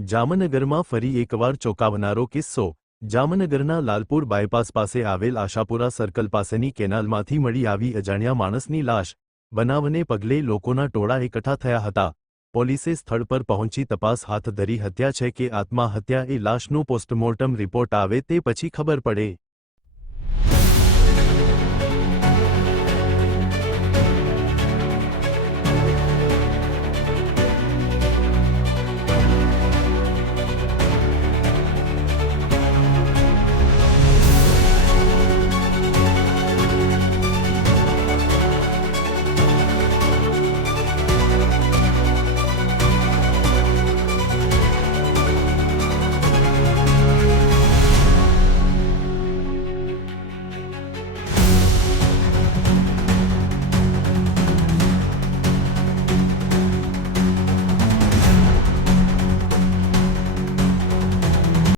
જામનગરમાં ફરી એકવાર ચોંકાવનારો કિસ્સો। જામનગરના લાલપુર બાયપાસ પાસે આવેલ આશાપુરા સર્કલ પાસેની કેનાલમાંથી મળી આવી અજાણ્યા માણસની લાશ। બનાવને પગલે લોકોના ટોળા એકઠા થયા હતા। પોલીસે સ્થળ પર પહોંચી તપાસ હાથ ધરી। હત્યા છે કે આત્મહત્યા એ લાશનો પોસ્ટમોર્ટમ રિપોર્ટ આવે તે પછી ખબર પડે।